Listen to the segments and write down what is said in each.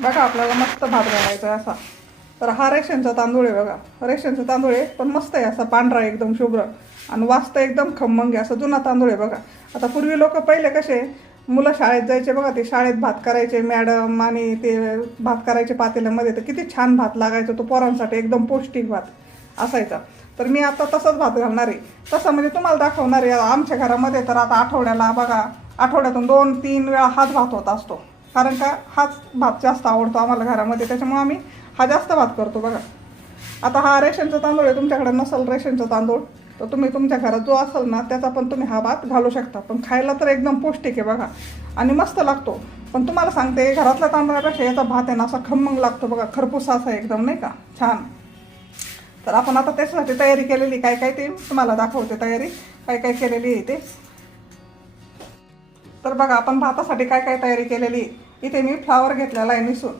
बघा आपल्याला मस्त भात घालायचा आहे असा. तर हा रेशनचा तांदूळ आहे बघा, रेशनचा तांदूळ आहे पण मस्त आहे असा पांढरा एकदम शुभ्र आणि वाजता एकदम खमंग आहे, असा जुना तांदूळ आहे बघा. आता पूर्वी लोक पहिले कसे मुलं शाळेत जायचे बघा, ते शाळेत भात करायचे मॅडम आणि ते भात करायचे पातेल्यामध्ये, तर किती छान भात लागायचा तो पोरांसाठी, एकदम पौष्टिक भात असायचा. तर मी आता तसंच भात घालणार आहे, तसं म्हणजे तुम्हाला दाखवणार आहे. आमच्या घरामध्ये तर आता आठवड्याला बघा, आठवड्यातून 2-3 वेळा हाच भात होत असतो, कारण का हाच भात जास्त आवडतो आम्हाला घरामध्ये, त्याच्यामुळे आम्ही हा जास्त भात करतो बघा. आता हा रेशनचा तांदूळ आहे, तुमच्याकडे नसेल रेशनचा तांदूळ तर तुम्ही तुमच्या घरात जो असेल ना त्याचा पण तुम्ही हा भात घालू शकता, पण खायला तर एकदम पौष्टिक आहे बघा आणि मस्त लागतो. पण तुम्हाला सांगते घरातल्या तांदळापेक्षा याचा भात आहे ना असा खमंग लागतो बघा, खरपूस असा एकदम नाही का छान. तर आपण आता त्याच्यासाठी तयारी केलेली काय काय ते तुम्हाला दाखवते, तयारी काय काय केलेली आहे ते. तर बघा आपण भातासाठी काय काय तयारी केलेली. इथे मी फ्लावर घेतलेला आहे निसून,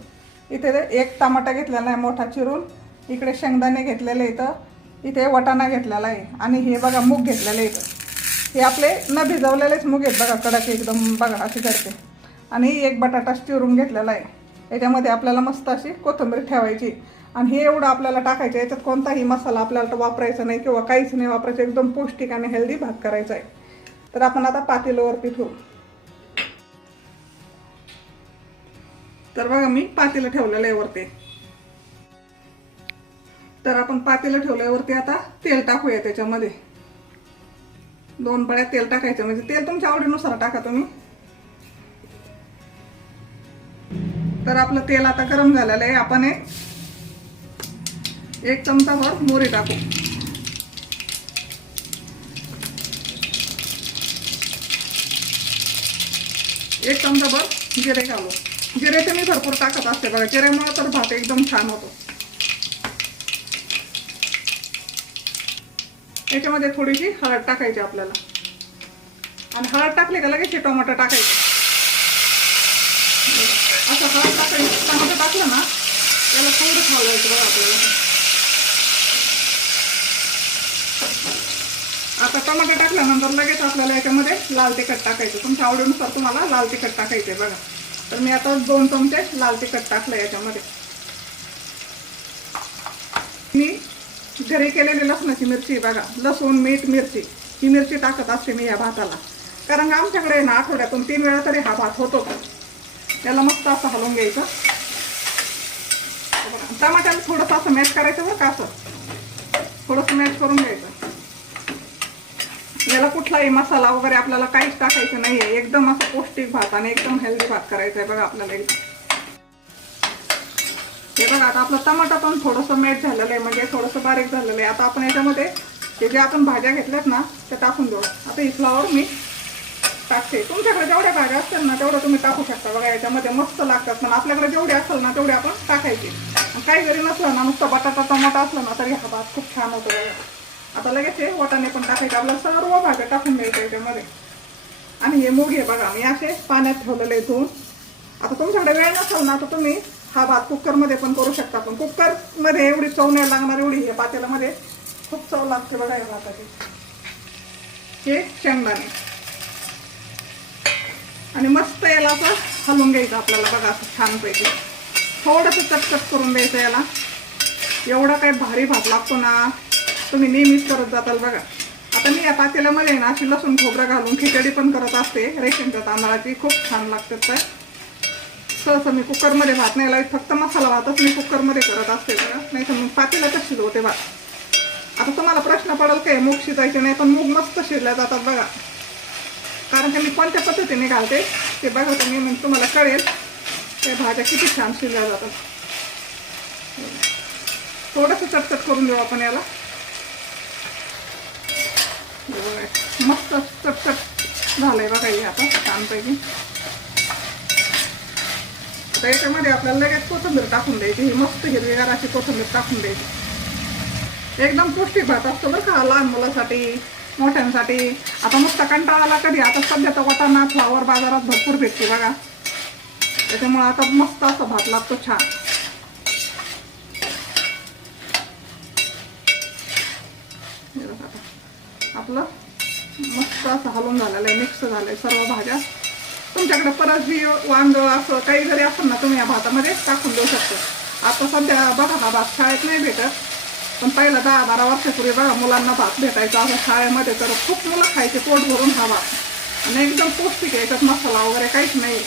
इथे 1 टमाटा घेतलेला आहे मोठा चिरून, इकडे शेंगदाणे घेतलेले इथं, इथे वटाणा घेतलेला आहे आणि हे बघा मूग घेतलेले इथं. हे आपले न भिजवलेलेच मूग आहेत बघा, कडक एकदम बघा असे करते. आणि 1 बटाटा चिरून घेतलेला आहे. याच्यामध्ये आपल्याला मस्त अशी कोथिंबीर ठेवायची आणि हे एवढं आपल्याला टाकायचं. याच्यात कोणताही मसाला आपल्याला वापरायचा नाही किंवा काहीच नाही वापरायचं, एकदम पौष्टिक आणि हेल्दी भात करायचा आहे. तर आपण आता पातेल्यावरती ठेवू. तर बघा मी पातेलं ठेवलेलं आहे वरती. तर आपण पातेलं ठेवल्यावरती आता तेल टाकूया त्याच्यामध्ये. 2 पळ्या तेल टाकायचं, म्हणजे तेल तुमच्या आवडीनुसार टाका तुम्ही. तर आपलं तेल आता गरम झालेलं आहे. आपण 1 चमचाभर मोहरी टाकू. एक चमचाभर जिरे घालू. जिरे तर मी भरपूर टाकत असते बघा, जिऱ्यामुळे तर भात एकदम छान होतो. याच्यामध्ये थोडीशी हळद टाकायची आपल्याला आणि हळद टाकले का लगेच टोमॅटो टाकायचं. असं हळद टाकायचं, टोमॅटो टाकलं ना त्याला थोडं खावायचं बघा आपल्याला. आता टोमॅटो टाकल्यानंतर लगेच आपल्याला याच्यामध्ये लाल तिखट टाकायचं. तुमच्या आवडीनुसार तुम्हाला लाल तिखट टाकायचं बघा. तर मी आता 2 चमचे लाल तिखट टाकलं याच्यामध्ये. मी घरी केलेली लसणाची मिरची बघा, लसूण मीठ मिरची ही मिरची टाकत असते मी या भाताला, कारण आमच्याकडे ना आठवड्यातून 3 वेळा तरी हा भात होतो. त्याला मस्त असं हलवून घ्यायचं. टमाट्याला थोडंसं असं मॅश करायचं बरं का, असं थोडंसं मॅश करून घ्यायचं. याला कुठलाही मसाला वगैरे आपल्याला काहीच टाकायचं नाहीये, एकदम असं पौष्टिक भात आणि एकदम हेल्दी भात करायचा आहे बघा आपल्याला एकदम. हे बघा आता आपलं टमाटा पण थोडंसं मॅच झालेलं आहे, म्हणजे थोडंसं बारीक झालेलं आहे. आता आपण याच्यामध्ये हे जे आपण भाज्या घेतल्यात ना ते टाकून देऊ. आता ही फ्लावर मी टाकते. तुमच्याकडे जेवढ्या भाज्या असतील ना तेवढं तुम्ही टाकू शकता बघा, याच्यामध्ये मस्त लागतात. पण आपल्याकडे जेवढे असेल ना तेवढे आपण टाकायचे. काही जरी नसलं ना, नुसतं बटाटा टमाटा असलं ना तरी हा भात खूप छान होतो बघा. आता लगेच हे वाटाणे पण टाकायचे, आपल्याला सर्व भाज्या टाकून द्यायच्या याच्यामध्ये. आणि हे मूग आहे बघा, मी असे पाण्यात ठेवलेले धुवून. आता तुमच्याकडे वेळ नसेल ना तर तुम्ही हा भात कुकरमध्ये पण करू शकता, पण कुकरमध्ये एवढी चव नाही लागणार, एवढी हे पातेल्यामध्ये खूप चव लागते बघा या भाताची. हे शेंगदाणे आणि मस्त याला असं हलवून घ्यायचं आपल्याला बघा, असं छानपैकी थोडंसं चटचट करून द्यायचं याला. एवढा काही भारी भात लागतो ना, तुम्ही नेहमीच करत जाताल बघा. आता मी या पातेल्यामध्ये ना अशी लसूण खोबरं घालून खिचडी पण करत असते रेशनच्या तांदळाची, खूप छान लागते. तर सहसं मी कुकरमध्ये भात नाही लावत, फक्त मसाला भातच मी कुकरमध्ये करत असते बघा, नाही तर मग पातेल्यातच शिजवते भात. आता तुम्हाला प्रश्न पडेल काय मूग शिजायचे नाही, पण मूग मस्त शिजल्या जातात बघा, कारण की मी कोणत्या पद्धतीने घालते ते बघा तुम्ही, मग तुम्हाला कळेल त्या भाज्या किती छान शिजल्या जातात. थोडंसं चटचट करून देऊ आपण याला. मस्त चटचट झालंय बघा हे आता छानपैकी. तर याच्यामध्ये आपल्याला लगेच कोथिंबीर टाकून द्यायची, ही मस्त हिरवीगार अशी कोथिंबीर टाकून द्यायची. एकदम पौष्टिक भात असतो बरं का, लहान मुलासाठी मोठ्यांसाठी. आता मस्त कंटाळाला कधी, आता सध्या तर वाटाणा फ्लावर बाजारात भरपूर भेटते बघा, त्याच्यामुळे आता मस्त असा भात लागतो छान. आपलं मस्त असं हलवून झालेलं आहे, मिक्स झालंय सर्व भाज्या. तुमच्याकडे परत वांग असं काही जरी असेल ना तुम्ही या भातामध्ये टाकून देऊ शकता। आता सध्या बघा हा भात शाळेत नाही भेटत, पण पहिला 10-12 वर्षापूर्वी बघा मुलांना भात भेटायचा असं शाळेमध्ये, तर खूप मुलं खायचे पोट भरून हा भात आणि एकदम पौष्टिक आहे, याच्यात मसाला वगैरे काहीच नाही।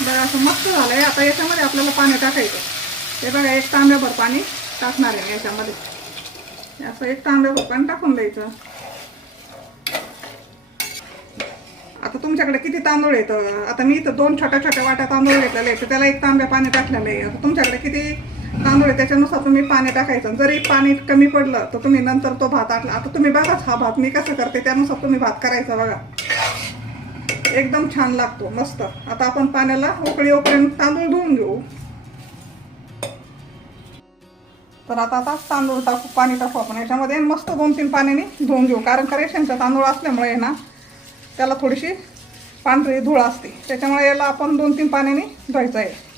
बघा असं मस्त झालंय। आता याच्यामध्ये आपल्याला पाणी टाकायचं, हे बघा 1 तांब्याभर पाणी टाकणार आहे याच्यामध्ये, असं 1 तांब्याभर पाणी टाकून द्यायचं। आता तुमच्याकडे किती तांदूळ आहेत, आता मी इथं 2 छोट्या छोट्या वाट्या तांदूळ घेतलेले आहेत, त्याला 1 तांब्या पाणी टाकलेलं आहे। आता तुमच्याकडे किती तांदूळ आहे त्याच्यानुसार तुम्ही पाणी टाकायचं। जरी पाणी कमी पडलं तर तुम्ही नंतर तो भात टाकला। आता तुम्ही बघाच हा भात मी कसं करते, त्यानुसार तुम्ही भात करायचा बघा, एकदम छान लागतो मस्त। आता आपण पाण्याला उकळी येऊपर्यंत तांदूळ धुवून घेऊ। तर आता तांदूळ टाकू, पाणी टाकू आपण याच्यामध्ये, मस्त 2-3 पाण्याने धुवून घेऊ, कारण रेशनचा तांदूळ असल्यामुळे ना त्याला थोडीशी पांढरी धूळ असते, त्याच्यामुळे याला आपण 2-3 पाण्याने धुवायचं आहे।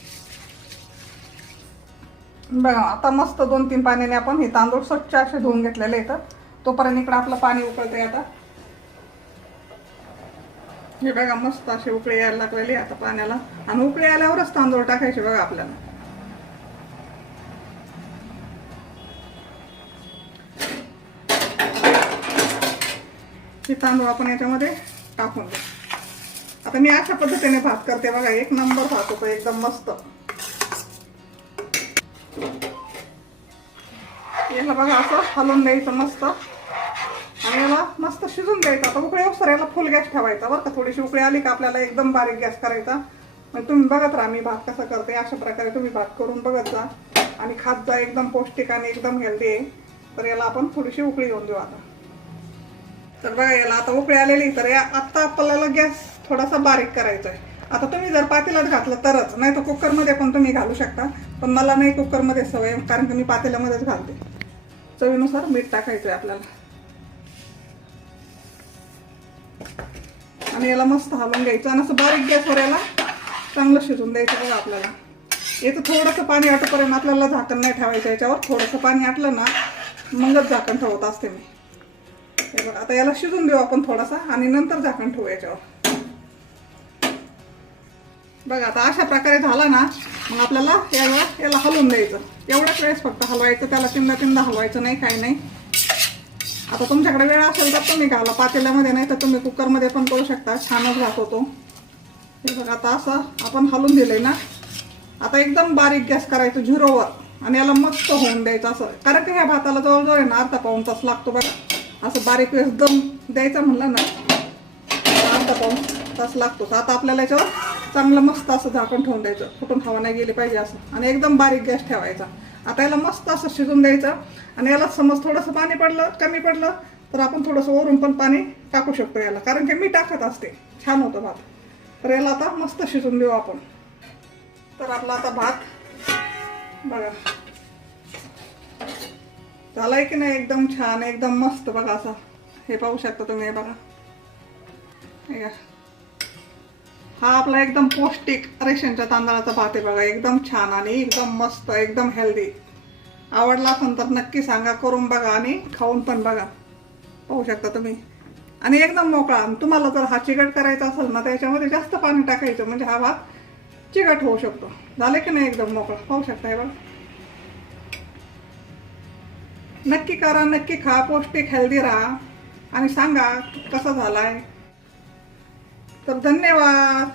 बघा आता मस्त 2-3 पाण्याने आपण हे तांदूळ स्वच्छ असे धुवून घेतलेले आहेत। तोपर्यंत इकडे आपलं पाणी उकळतंय। आता हे बघा मस्त असे उकळी यायला लागलेली आता पाण्याला, आणि उकळी आल्यावरच तांदूळ टाकायचे बघा आपल्याला। हे तांदूळ आपण याच्यामध्ये टाकून देऊ। आता मी अशा पद्धतीने भात करते बघा, 1 नंबर भात होतो एकदम मस्त। याला बघा असं हलवून द्यायचं मस्त, आणि याला मस्त शिजून द्यायचं। आता उकळी येऊस तर याला फुल गॅस ठेवायचा बरं का, थोडीशी उकळी आली का आपल्याला एकदम बारीक गॅस करायचा। मग तुम्ही बघत राहा मी भात कसा करते, अशा प्रकारे तुम्ही भात करून बघत जा आणि खात जा, एकदम पौष्टिक आणि एकदम हेल्दी आहे। तर याला आपण थोडीशी उकळी येऊन देऊ आता। तर बघा याला आता उकळी आलेली, तर आता आपल्याला गॅस थोडासा बारीक करायचा आहे। आता तुम्ही जर पातेल्यात घातलं तरच, नाही तर कुकरमध्ये पण तुम्ही घालू शकता, पण मला नाही कुकरमध्ये सवय, कारण की मी पातेल्यामध्येच घालते। चवीनुसार मीठ टाकायचं आहे आपल्याला, आणि याला मस्त हलवून घ्यायचं, आणि असं बारीक गॅसवर याला चांगलं शिजून द्यायचं बघा आपल्याला। याचं थोडंसं पाणी आटोपर्यंत आपल्याला झाकण नाही ठेवायचं याच्यावर, थोडंसं पाणी आटलं ना मगच झाकण ठेवत असते मी। हे बघा आता याला शिजून देऊ आपण थोडासा, आणि नंतर झाकण ठेवू याच्यावर। बघा आता अशा प्रकारे झाला ना, मग आपल्याला याला हलवून द्यायचं, एवढ्याच वेळेस फक्त हलवायचं, त्याला तीनदा हलवायचं नाही, काही नाही। आता तुमच्याकडे वेळ असेल तर तुम्ही घाला पातेल्यामध्ये, नाही तर तुम्ही कुकरमध्ये पण करू शकता, छानच भात होतो। हे बघा आता असं आपण हलवून दिलंय ना, आता एकदम बारीक गॅस करायचं 0वर, आणि याला मस्त होऊन द्यायचं असं, कारण की ह्या भाताला जवळजवळ आहे ना अर्धा-पाऊण तास लागतो बघा। असं बारीक वेळेस दम द्यायचा म्हणलं ना अर्धा-पाऊण तास लागतो। आता आपल्याला याच्यावर चांगलं मस्त असं झाकण ठेवून द्यायचं, कुठून हवा नाही गेली पाहिजे असं, आणि एकदम बारीक गॅस ठेवायचा। आता याला मस्त असं शिजून द्यायचं, आणि याला समज थोडंसं पाणी पडलं, कमी पडलं तर आपण थोडंसं वरून पण पाणी टाकू शकतो याला, कारण की मी टाकत असते, छान होतं भात। तर याला आता मस्त शिजून देऊ आपण। तर आपला आता भात बघा झालाय की नाही, एकदम छान, एकदम मस्त बघा असं, हे पाहू शकता तुम्ही, हे बघा हा आपला एकदम पौष्टिक रेशनच्या तांदळाचा भात आहे बघा, एकदम छान आणि एकदम मस्त, एकदम हेल्दी। आवडला असेल तर नक्की सांगा, करून बघा आणि खाऊन पण बघा, पाहू शकता तुम्ही, आणि एकदम मोकळा। तुम्हाला जर हा चिकट करायचा असेल ना, त्याच्यामध्ये जास्त पाणी टाकायचं, म्हणजे हा भात चिकट होऊ शकतो। झाले की नाही एकदम मोकळा, पाहू शकता हे बघा। नक्की करा, नक्की खा, पौष्टिक हेल्दी राहा, आणि सांगा कसा झालाय। तर धन्यवाद।